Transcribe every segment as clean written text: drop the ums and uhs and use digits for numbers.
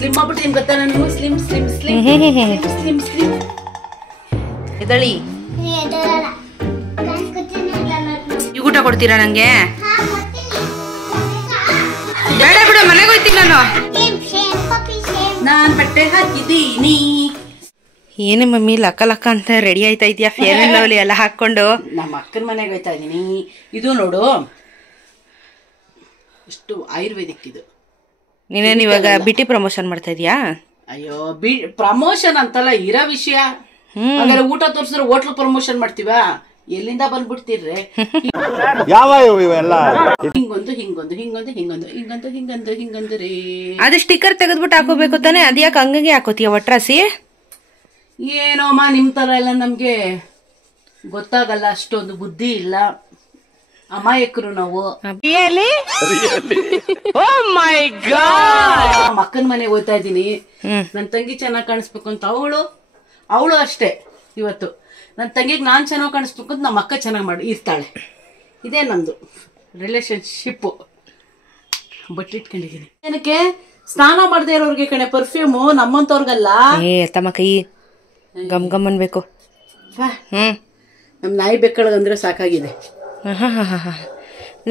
Slim ಆಗ್ಬಿಡ್ತೀನಿ ಗೊತ್ತಾ ನಾನು. Slim slim slim slim slim. ಎದಳಿ ಈಗ ಊಟ ಕೊಡ್ತೀರಾ ನಂಗೆ? ಬೇಡ ಬಿಡು, ಮನೆಗೆ ಹೋಗ್ತೀನಿ ನಾನು ಬಟ್ಟೆ ಹಾಕಿದ್ದೀನಿ. ಏನೇ ಮಮ್ಮಿ ಲಕ್ಕ ಲಕ್ಕ ಅಂತ ರೆಡಿ ಆಯ್ತಾ ಇದೆಯಾ? ಫೇರ್ ಅಂಡ್ ಲವ್ಲಿ ಎಲ್ಲ ಹಾಕೊಂಡು ನಮ್ಮ ಅಕ್ಕನ ಮನೆಗೆ ಹೋಯ್ತಾ ಇದೀನಿ. ಇದು ನೋಡು, ಇಷ್ಟು ಆಯುರ್ವೇದಿಕ್ ಇದು. ನೀನೇನು ಇವಾಗ ಬಿಟಿ ಪ್ರಮೋಷನ್ ಮಾಡ್ತಾ ಇದೀಯಾ? ಅಯ್ಯೋ ಪ್ರಮೋಷನ್ ಅಂತಲ್ಲ, ಇರೋ ವಿಷಯ. ಹಂಗಾರೆ ಊಟ ತೋರಿಸಿದ್ರೆ ಹೋಟ್ಲ್ ಪ್ರಮೋಷನ್ ಮಾಡ್ತೀವ? ಎಲ್ಲಿಂದ ಬಂದ್ಬಿಡ್ತೀರ್ರೆ? ಯಾವ ಇವೆಲ್ಲ ಹಿಂಗೊಂದು ಹಿಂಗೊಂದು ಹಿಂಗೊಂದು ಹಿಂಗೊಂದು ಹಿಂಗೊಂದು ಹಿಂಗೊಂದು ಹಿಂಗೊಂದು ರೀ. ಅದು ಸ್ಟಿಕ್ಕರ್ ತೆಗೆದ್ಬಿಟ್ಟು ಹಾಕೋಬೇಕು ತಾನೆ? ಅದ್ಯಾಕೆ ಹಂಗಾಗಿ ಹಾಕೋತೀಯ ಒಟ್ರಾಸಿ? ಏನೋಮ್ಮ ನಿಮ್ ತರ ಎಲ್ಲ ನಮ್ಗೆ ಗೊತ್ತಾಗಲ್ಲ, ಅಷ್ಟೊಂದು ಬುದ್ಧಿ ಇಲ್ಲ, ಅಮಾಯಕರು ನಾವು. ಅಕ್ಕನ ಮನೆಗೆ ಹೋಗ್ತಾ ಇದ್ದೀನಿ. ನನ್ ತಂಗಿ ಚೆನ್ನಾಗ್ ಕಾಣಿಸ್ಬೇಕು ಅಂತ ಅವಳು ಅಷ್ಟೇ. ಇವತ್ತು ನನ್ ತಂಗಿಗೆ ನಾನ್ ಚೆನ್ನಾಗ್ ಕಾಣಿಸ್ಬೇಕು ಅಂತ ನಮ್ಮ ಅಕ್ಕ ಚೆನ್ನಾಗ್ ಇರ್ತಾಳೆ. ಇದೇ ನಮ್ದು ರಿಲೇಶನ್ಶಿಪ್. ಬಟ್ಟೆ ಇಟ್ಕೊಂಡಿದ್ದೀನಿ. ಏನಕ್ಕೆ? ಸ್ನಾನ ಮಾಡದೇ ಇರೋರ್ಗೆ ಕಣೆ ಪರ್ಫ್ಯೂಮು, ನಮ್ಮಂತವ್ರಿಗಲ್ಲ. ತಮ್ಮ ಕೈ ಗಮ್ ಗಮ್ ಅನ್ಬೇಕು. ನಮ್ ನಾಯಿ ಬೆಕ್ಕಳಗಂದ್ರೆ ಸಾಕಾಗಿದೆ.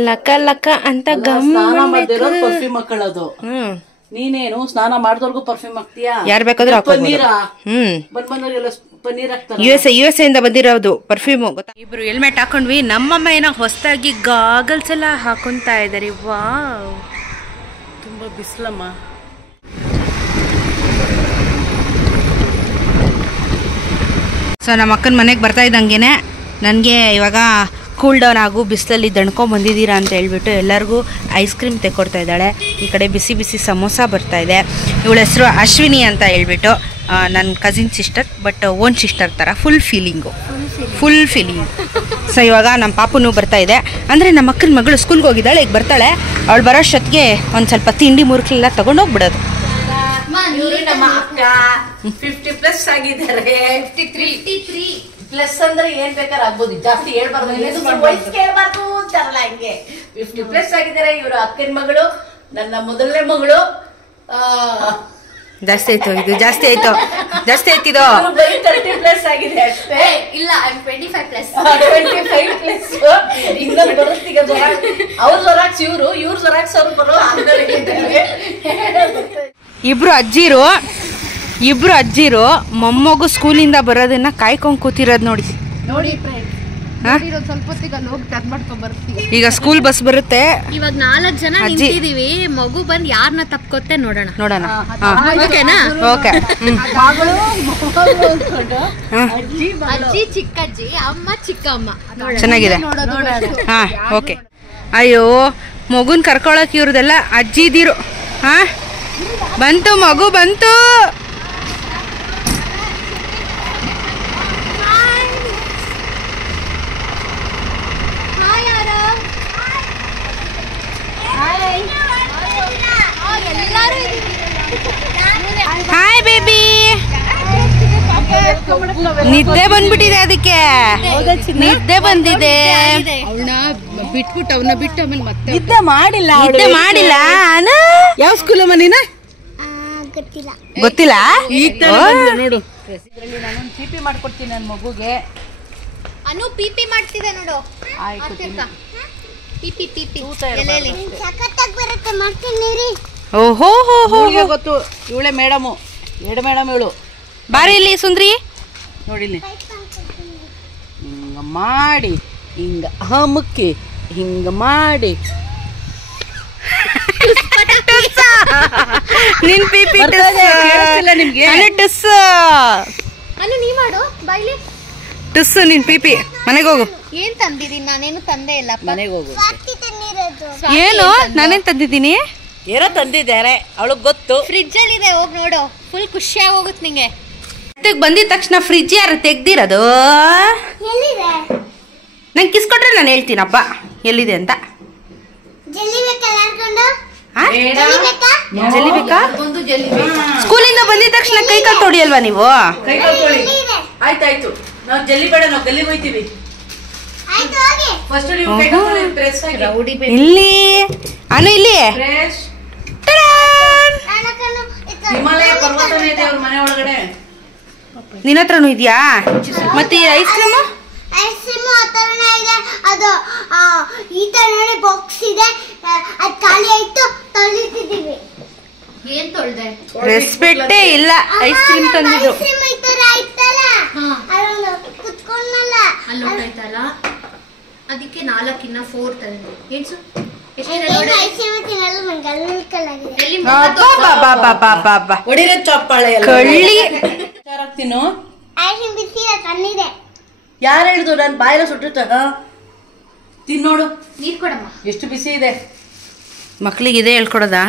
ಲಕ್ಕ ಲಕ್ಕ ಅಂತ ಸ್ನಾನ ಮಾಡ್ದಿರೋ ಪರ್ಫ್ಯೂಮ್ ಹಾಕೊಳ್ಳೋದು. ನೀನೇನು ಸ್ನಾನ ಮಾಡ್ದವ್ರಿಗೂ ಪರ್ಫ್ಯೂಮ್ ಹಾಕ್ತೀಯಾ? ಯಾರು ಬೇಕಾದ್ರೂ ಪನ್ನೀರ ಬಂದವರಿಗೆಲ್ಲ ಪನ್ನೀರ್ ಹಾಕ್ತಾರೆ. US ಇಂದ ಬಂದಿರೋದು ಪರ್ಫ್ಯೂಮ್. ಗೊತ್ತಾ? ಇಬ್ರು ಹೆಲ್ಮೆಟ್ ಹಾಕೊಂಡ್ವಿ. ನಮ್ಮಮ್ಮ ಏನೋ ಹೊಸದಾಗಿ ಗಾಗಲ್ಸ್ ಎಲ್ಲ ಹಾಕೊಂತಾ ಇದಾರೆ. ವಾವ್, ತುಂಬಾ ಬಿಸಿಲಮ್ಮ. ಸೊ ನಮ್ಮ ಅಕ್ಕನ ಮನೆಗೆ ಬರ್ತಾ ಇದ್ದಂಗೆನೆ ನನಗೆ ಇವಾಗ ಕೂಲ್ ಡೌನ್ ಆಗು, ಬಿಸಿಲಲ್ಲಿ ದಣ್ಕೊಂಡ್ ಬಂದಿದ್ದೀರಾ ಅಂತ ಹೇಳ್ಬಿಟ್ಟು ಎಲ್ಲರಿಗೂ ಐಸ್ ಕ್ರೀಮ್ ತೆಕ್ಕೊಡ್ತಾ ಇದ್ದಾಳೆ. ಈ ಕಡೆ ಬಿಸಿ ಬಿಸಿ ಸಮೋಸ ಬರ್ತಾ ಇದೆ. ಇವಳ ಹೆಸರು ಅಶ್ವಿನಿ ಅಂತ ಹೇಳ್ಬಿಟ್ಟು, ನನ್ನ cousin sister, but own sister ಥರ. Full feeling. ಸೊ ಇವಾಗ ನಮ್ಮ ಪಾಪುನು ಬರ್ತಾ ಇದೆ. ಅಂದರೆ ನಮ್ಮ ಅಕ್ಕನ ಮಗಳು ಸ್ಕೂಲ್ಗೆ ಹೋಗಿದ್ದಾಳೆ, ಈಗ ಬರ್ತಾಳೆ. ಅವಳು ಬರೋಷ್ಟೊತ್ತಿಗೆ ಒಂದು ಸ್ವಲ್ಪ ತಿಂಡಿ ಮುರುಕಲೆಲ್ಲ ತೊಗೊಂಡೋಗ್ಬಿಡೋದು. ನಮ್ಮ ಅಕ್ಕ 50+ ಆಗಿದ್ದಾರೆ. 53 ಪ್ಲಸ್ ಅಂದ್ರೆ ಏನ್ ಬೇಕಾದ್ರೆ ಆಗ್ಬೋದು, ಜಾಸ್ತಿ ಹೇಳ್ಬಾರ್ದು, ವಯಸ್ಸು ಕೇಳ್ಬಾರ್ದು ಅಂತಾರಲ್ಲ ಹಂಗೆ. 50+ ಆಗಿದ್ದಾರೆ. ಇವರು ಅಕ್ಕನ ಮಗಳು, ನನ್ನ ಮೊದಲನೇ ಮಗಳು. ಜಾಸ್ತಿ ಆಯ್ತು ಇದು, ಜಾಸ್ತಿ ಆಯ್ತು ಇದು. 30+ ಆಗಿದೆ ಅಷ್ಟೇ. ಇಲ್ಲ 25+. 25+. ಇನ್ನೊಂದು ಬರುತ್ತೀಗ ಅವ್ರ ಜೊರಾಕ್ಸ್ ಇವ್ರ ಜೊರಾಕ್ಸ್ ಅವ್ರು ಬರೋ. ಇಬ್ರು ಅಜ್ಜಿರು ಮೊಮ್ಮಗು ಸ್ಕೂಲಿಂದ ಬರೋದನ್ನ ಕಾಯ್ಕೊಂಡ್ ಕೂತಿರೋದ್ ನೋಡಿ. ಈಗ ಸ್ಕೂಲ್ ಬಸ್ ಬರುತ್ತೆ. ಇವಾಗ 4 ಜನ ನಿಂತಿದೀವಿ. ಮಗು ಬಂದ್ ಯಾರನ್ನ ತಪ್ಕೊತ್ತೆ ನೋಡೋಣ. ಓಕೆನಾ? ಓಕೆ. ಅಜ್ಜಿ ಚಿಕ್ಕಜ್ಜಿ, ಅಮ್ಮ ಚಿಕ್ಕಮ್ಮ. ಚೆನ್ನಾಗಿದೆ. ಹಾ ಓಕೆ. ಅಯ್ಯೋ ಮಗುನ್ ಕರ್ಕೊಳಕ್ ಇವ್ರದೆಲ್ಲ ಅಜ್ಜಿದಿರು. ಹಾ ಬಂತು, ಮಗು ಬಂತು. Hi baby. ನಿದ್ದೆ ಬಂದ್ಬಿಟ್ಟಿದೆ, ಅದಕ್ಕೆ ನಿದ್ದೆ ಬಂದಿದೆ. ಅವನ್ನ ಬಿಟ್ಟು ಆಮೇಲೆ ಮತ್ತೆ ನಿದ್ದೆ ಮಾಡಿಲ್ಲ. ಯಾವ ಸ್ಕೂಲ್ ಮನೇನ ಗೊತ್ತಿಲ್ಲ. ನೋಡು, ನಾನೊಂದು ಪಿಪಿ ಮಾಡ್ಕೊಡ್ತೀನಿ ನನ್ನ ಮಗುಗೆ. ಅನು ಪಿಪಿ ಮಾಡ್ತಿದೆ ನೋಡು. ಓಹೋ ಗೊತ್ತು, ಇವಳೆ ಮೇಡಮು, ಎರಡು ಮೇಡಮ್ ಇವಳು. ಬಾರಿ ಇಲ್ಲಿ ಸುಂದ್ರಿ ನೋಡಿಲ್ಲಿ. ಹಿಂಗ ಮಾಡಿ, ಹಿಂಗ ಹಮ್ಮಕ್ಕಿ, ಹಿಂಗ ಮಾಡಿ ನಿನ್ ಪಿಪಿ ನಿಮ್ಗೆ ನೀ ಮಾಡು ಬಾಯ್ಲಿ ಟುಸ್ಸು. ನಿನ್ ಪಿಪಿ ಮನೆಗೆ ಹೋಗು. ಏನ್ ತಂದಿದ್ದೀನಿ? ನಾನೇನು ತಂದೆ ಇಲ್ಲ. ಮನೆಗೆ ಹೋಗು. ಏನು ನಾನೇನ್ ತಂದಿದ್ದೀನಿ? ಏನೋ ತಂದಿದ್ದಾರೆ, ಅವಳಿಗೆ ಗೊತ್ತು. ಫ್ರಿಜ್ ಅಲ್ಲಿ ಇದೆ, ಹೋಗಿ ನೋಡು. ಫುಲ್ ಖುಷಿಯಾಗಿ ಹೋಗುತ್ತೆ ನಿಂಗೆ. ಬಂದಿದ ತಕ್ಷಣ ಫ್ರಿಜ್ ಯಾರು ತೆಗ್ದಿರೋದು? ನಂಗೆ ಕಿಸ್ಕೊಟ್ರೆ ನಾನು ಹೇಳ್ತೀನಪ್ಪ ಎಲ್ಲಿದೆ ಅಂತ. ಜಲ್ಲಿ ಬೇಕಾ? ಸ್ಕೂಲಿಂದ ಬಂದಿದ ತಕ್ಷಣ ಕೈ ಕಾಲು ತೊಡಿಯಲ್ವಾ ನೀವು? ಆಯ್ತಾಯ್ತು, ನಾವು ಜಲ್ಲಿ ಬೇಡ, ನಾವು ಗಲ್ಲಿಗೆ ಹೋಯ್ತೀವಿ. ಇಲ್ಲಿ ಅನು ಇಲ್ಲಿ ಹಿಮಾಲಯ ಪರ್ವತನೇ ಇದೆ ಅವ್ರ ಮನೆ ಒಳಗಡೆ. ನಿನ್ನ ಹತ್ರನೂ ಇದೆಯಾ? ಮತ್ತೆ ಐಸ್ ಕ್ರೀಮು? ಐಸ್ ಕ್ರೀಮ್ ಹತ್ರನೇ ಇದೆ. ಅದು ಈ ತರ ನೋಡಿ ಬಾಕ್ಸ್ ಇದೆ, ಅದು ಖಾಲಿ ಆಯ್ತು, ತೊಳಿತಿದ್ದೀವಿ. ಏನ್ ತೊಳ್ದೆ? ರೆಸ್ಪೆಕ್ಟೇ ಇಲ್ಲ. ಐಸ್ ಕ್ರೀಮ್ ತಂದಿದ್ದು. ಐಸ್ ಕ್ರೀಮ್ ಈ ತರ ಆಯ್ತಲ್ಲ, ಅಲ್ಲೊಂದು ಕುತ್ಕೊಂಡಲ್ಲ, ಅಲ್ಲೋಟಾಯ್ತಲ್ಲ, ಅದಕ್ಕೆ 4 ಇನ್ನ 4 ತಂದೆ. ಏನ್ಸು ಏನು ಐಸ್ ಕ್ರೀಮ್ ತಿನ್ನಲು ನಂಗೆ ಅಲ್ಕಲಾಗಿದೆ. ಒಡಿರೆ ಚಪ್ಪಾಳೆ ಕಳ್ಳಿ ತಿನ್ನು. ಐಸ್ ಕ್ರೀಮ್ ಬಿಸಿ ತಣ್ಣಿದೆ. ಯಾರು ಹೇಳಿದ್ರು? ನಾನು ಬಾಯೆಲ್ಲ ಸುಟ್ಟಿರ್ತ. ತಿನ್ನೋಡು, ನೀರ್ ಕೊಡಮ್ಮ. ಎಷ್ಟು ಬಿಸಿ ಇದೆ. ಮಕ್ಳಿಗೆ ಇದೇ ಹೇಳ್ಕೊಡೋದಾ?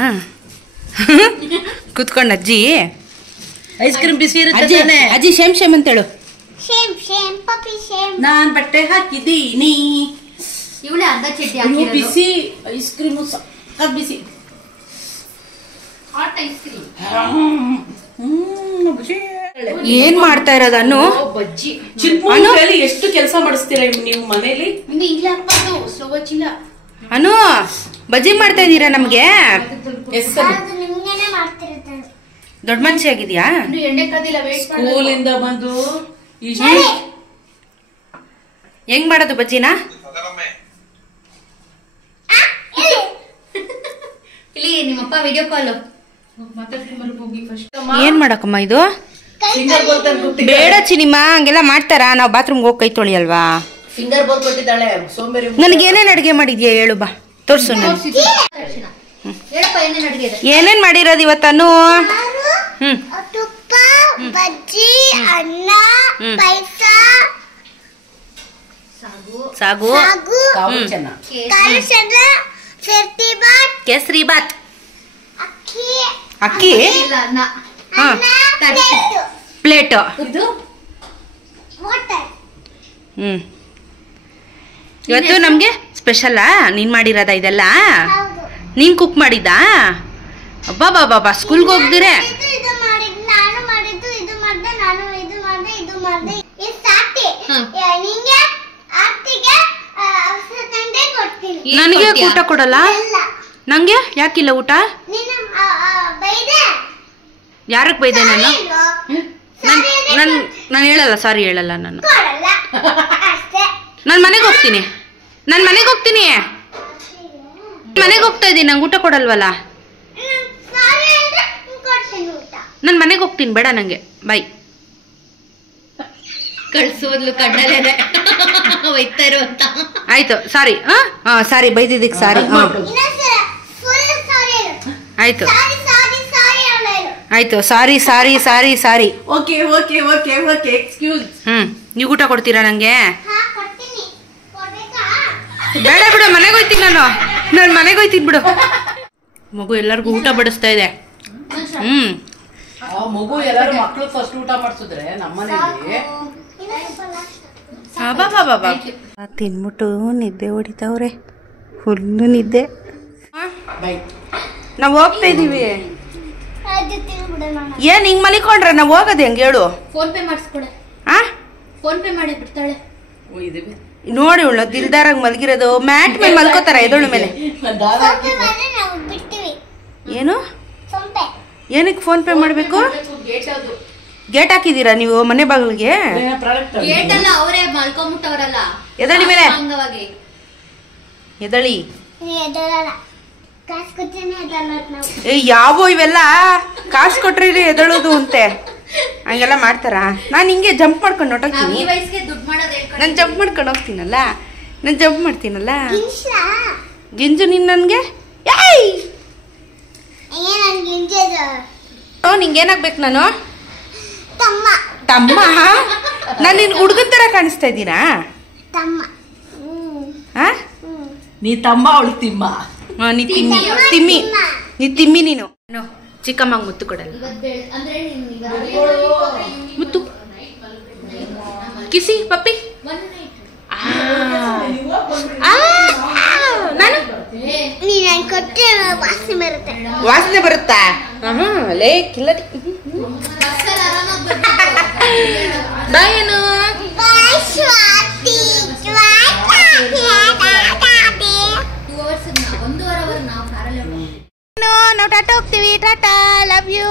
ಕುತ್ಕೊಂಡ್ ಅಜ್ಜಿ ಐಸ್ ಕ್ರೀಮ್ ಬಿಸಿ ಇರುತ್ತೆ ಅಜ್ಜಿ ತಾನೆ. ಅಜ್ಜಿ ಶೇಮ್ ಶೇಮ್ ಅಂತ ಹೇಳು. ಶೇಮ್ ಶೇಮ್ ಪಪ್ಪಿ ಶೇಮ್. ನಾನ್ ಬಟ್ಟೆ ಹಾಕಿದ್ದೀನಿ. ಇವಳೆ ಅರ್ಧ ಚಡ್ಡಿ ಇವು ಹಾಕಿರೋದು. ಬಿಸಿ ಐಸ್ ಕ್ರೀಮು ಸಕ್ಕತ್ ಬಿಸಿ. Hot ice cream. ಬಿಸಿ. ಏನ್ ಮಾಡ್ತಾ ಇರೋದನ್ನು? ಬಜ್ಜಿ. ಚಿಕ್ಕ ಎಷ್ಟು ಕೆಲಸ ಮಾಡಿಸ್ತೀರಾ ನೀವು ಮನೇಲಿ? ಇನ್ನು ಇಲ್ಲ ಹಾಕ್ಬಾರ್ದು, ಸ್ಲೋ ಹಚ್ಚಿಲ್ಲ. ಅನು ಬಜ್ಜಿ ಮಾಡ್ತಾ ಇದೀರಾ ನಮ್ಗೆ? ಅದು ನಿಮ್ಗೇನೆ ಮಾಡ್ತಿರ್ತಾರೆ. ದೊಡ್ಡ ಮನುಷ್ಯ ಆಗಿದ್ಯಾ? ಇನ್ನು ಎಣ್ಣೆ ಕಾದಿಲ್ಲ, ವೇಟ್ ಮಾಡು. ಸ್ಕೂಲಿಂದ ಬಂದು ಹೆಂಗ್ ಮಾಡೋದು ಬಜ್ಜಿನ? ಇಲ್ಲಿ ನಿಮ್ಮಪ್ಪ ವಿಡಿಯೋ ಕಾಲ್. ಏನ್ ಮಾಡಕಮ್ಮ ಇದು? ಫಿಂಗರ್ ಬೋಲ್ ತಂದ್ಬಿಟ್ಟು ಬೇಡ ಚಿನಿಮ, ಹಂಗೆಲ್ಲ ಮಾಡ್ತಾರಾ? ನಾವು ಬಾತ್ರೂಮ್ಗೆ ಹೋಗಿ ಕೈ ತೊಳಿಯಲ್ವಾ? ಫಿಂಗರ್ ಬೋಲ್ ಕೊಟ್ಟಿದ್ದಾಳೆ ಸೋಂಬೇರಿ. ನನಗೆ ಏನೇನ್ ಅಡಿಗೆ ಮಾಡಿದ್ಯಾ ಹೇಳು ಬಾ, ತೋರ್ಸು. ನಾನು ಹೇಳಪ್ಪ ಏನೇನ್ ಅಡಿಗೆ ಇದೆ? ಏನೇನ್ ಮಾಡಿರೋದು ಇವತ್ತನು? ತುಪ್ಪ, ಬಜ್ಜಿ, ಅನ್ನ, ಪಾಯಸ, ಸಾಗು, ಸಾಗು, ಸಾಗು, ಕಾವು ಚೆನ್ನ. ಕಾಳು ಚಂದ್ರ, ಫಿರ್ತಿ ಬಾತ್, ಕೇಸರಿ ಬಾತ್, ಅಕ್ಕಿ, ಅಕ್ಕಿ, ಇಲ್ಲ ಅನ್ನ, ಹಾ, ಪ್ಲೇಟ್, ಇದು ವಾಟರ್. ಇವತ್ತು ನಮ್ಗೆ ಸ್ಪೆಷಲ್ಲಾ? ನೀನ್ ಮಾಡಿರೋದ ಇದೆಲ್ಲ? ಹೌದು. ನೀನ್ ಕುಕ್ ಮಾಡಿದ್ದಾ? ಅಬ್ಬಾ ಬಾಬಾ, ಸ್ಕೂಲ್ಗೆ ಹೋಗ್ದಿರೆ ಇದು ಮಾಡಿದ್ದು, ನಾನು ಮಾಡಿದ್ದು, ಇದು ಮಾಡ್ದೆ, ನಾನು ಇದು ಮಾಡ್ದೆ, ಇದು ಮಾಡ್ದೆ. ಇದು ಸಾಟಿ. ನಿಂಗೆ ಆರ್ತಿಗೆ ಅವಸರ ತಂದೆ ಕೊಡ್ತೀನಿ. ನನಗೆ ಊಟ ಕೊಡಲ್ಲ? ಇಲ್ಲ, ನಂಗೆ ಯಾಕಿಲ್ಲ ಊಟ? ನೀನು ಬೈದೆ. ಯಾರಕ್ ಬೈದೆ ನಾನು? ಸಾರಿ ಅಂದ್ರೆ ನಾನು ಹೇಳಲ್ಲ, ಸಾರಿ ಹೇಳಲ್ಲ ನಾನು. ಕೊಡಲ್ಲ ಅಷ್ಟೇ. ನಾನು ಮನೆಗೆ ಹೋಗ್ತೀನಿ, ನಾನು ಮನೆಗೆ ಹೋಗ್ತೀನಿ, ಮನೆಗೆ ಹೋಗ್ತಾ ಇದ್ದೀನಿ. ನಂಗೆ ಊಟ ಕೊಡಲ್ವಲ್ಲ? ಸಾರಿ ಅಂದ್ರೆ ಕೊಡ್ತೀನಿ ಊಟ. ನಾನು ಮನೆಗೆ ಹೋಗ್ತೀನಿ, ಬೇಡ ನಂಗೆ, ಬಾಯ್. ಕಳ್ಸೋದ್ಲು ಕಣ್ಣಲ್ಲೇನೆ ಒಯ್ತಾರೋ ಅಂತ. ಆಯ್ತು, ಸಾರಿ. ಸಾರಿ, ಬೈದಿದ್ದಕ್ಕೆ ಸಾರಿ. ಇನ್ನೊಂದ್ಸಲ ಫುಲ್ ಸಾರಿ ಹೇಳು. ಆಯ್ತು ಸಾರಿ ಸಾರಿ ಸಾರಿ ಹೇಳು. ಆಯ್ತು, sorry sorry sorry sorry. Okay okay okay okay excuse. ನೀವು ಊಟ ಕೊಡ್ತೀರಾ ನಂಗೆ? ಹಾ ಕೊಡ್ತೀನಿ. ಕೊಡ್ಬೇಕಾ? ಬೇಡ ಬಿಡು, ಮನೆಗೆ ಹೋಯ್ತೀನಿ ನಾನು ಮನೆಗೆ ಹೋಯ್ತೀನಿ ಬಿಡು. ಮಗು ಎಲ್ಲರಿಗೂ ಊಟ ಬಡಿಸ್ತಾ ಇದೆ. ಆ ಮಗು ಎಲ್ಲರೂ ಮಕ್ಕಳು ಫಸ್ಟ್ ಊಟ ಮಾಡಿಸಿದ್ರೆ ನಮ್ಮನೇಲಿ ತಿನ್ಬಿಟ್ಟು ನಿದ್ದೆ ಹೊಡಿತಾವ್ರೆ, ಫುಲ್ಲು ನಿದ್ದೆ. ನಾವು ಹೋಗ್ತಾ ಇದೀವಿ. ಅದು ತಿನ್ಬಿಡೋಣ. ಏನ್ ಹಿಂಗ್ ಮಲಿಕೊಂಡ್ರೆ ನಾವು ಹೋಗೋದು ಹೆಂಗೆ ಹೇಳು? ಫೋನ್ ಪೇ ಮಾಡಿಸ್ಕೊಡೆ. ಫೋನ್ ಪೇ ಮಾಡಿ ಬಿಡ್ತಾಳೆ. ನೋಡಿ ಉಳ್ಳ ದಿಲ್ದಾರಾಗ ಮಲಗಿರೋದು. ಮ್ಯಾಟ್ ಮೇಲೆ ಮಲ್ಕೋತಾರ ಎದೊಳು ಮೇಲೆ. ಸೊಂಪೆ ಮಾಡಿ ನಾವು ಬಿಡ್ತೀವಿ. ಏನು ಸೊಂಪೆ. ಏನಕ್ಕೆ ಫೋನ್ ಪೇ ಮಾಡಬೇಕು? ಗೇಟ್ ಹಾಕಿದೀರಾ ನೀವು ಮನೆ ಬಾಗಿಲಿಗೆ? ಗೇಟ್ ಅಲ್ಲ, ಅವರೇ ಮಲ್ಕೊಂಬಿಟ್ಟವ್ರಲ್ಲ. ಎದಳಿ ಮೇಲೆ ಹಂಗವಾಗಿ ಎದಳಿ. ಎದಳಲ್ಲ, ಕಾಸು ಕೊಟ್ಟೇನೆ ಎದಳಲ್ಲ ನಾವು. ಯಾವೋ ಇವೆಲ್ಲ ಕಾಸು ಕೊಟ್ರಿ ಎದಳೋದು ಅಂತೆ, ಹಂಗೆಲ್ಲ ಮಾಡ್ತಾರಾ? ನಾನು ಹಿಂಗೆ ಜಂಪ್ ಮಾಡ್ಕೊಂಡು ಹೊಟ್ಟೋಗ್ತೀನಿ. ಈ ವಯಸ್ಸಿಗೆ ದುಡ್ಡು ಮಾಡೋದು ಹೇಳ್ಕೊಂಡು ನಾನು ಜಂಪ್ ಮಾಡ್ಕೊಂಡು ಹೋಗ್ತೀನಲ್ಲ, ನಾನು ಜಂಪ್ ಮಾಡ್ತೀನಲ್ಲ. ಗಿಂಜ ಗಿಂಜು ನೀನು ನನಗೆ ಏನ್ ನನ್ ಗಿಂಜದು? ನಿಂಗೇನಾಗ್ಬೇಕು ನಾನು? ತಮ್ಮ. ತಮ್ಮ? ನಾನು ನಿನ್ ಹುಡುಗನ್ ತರ ಕಾಣಿಸ್ತಾ ಇದ್ದೀನಾ? ತಮ್ಮ. ನೀ ತಮ್ಮ ಅವಳು ತಿಮ್ಮ. ನೀ ತಿಮ್ಮಿ ತಿಮ್ಮಿ ನೀ ತಿಮ್ಮಿ ನೀನು. ಚಿಕ್ಕಮ್ಮಂಗೆ ಮುತ್ತು ಕೊಡಲ್ಲ. ಅಂದ್ರೆ ಮುತ್ತು ಕಿಸಿ ಪಪ್ಪಿ. ನಾನು ನೀ ನನ್ ಕೊಟ್ಟೆ ವಾಸನೆ ಬರುತ್ತೆ. ವಾಸನೆ ಬರುತ್ತಾ? ಲೇ ಕಿಲ್ಲಡಿ. ಬಾಯೇನು? ಬಾಯ್ ಸ್ವಾತಿ. ನಾವು 1 hour ನಾವು ಕಾರಲ್ಲೇ ನಾವು ಟಾಟಾ ಹೋಗ್ತೀವಿ. Tata, love you.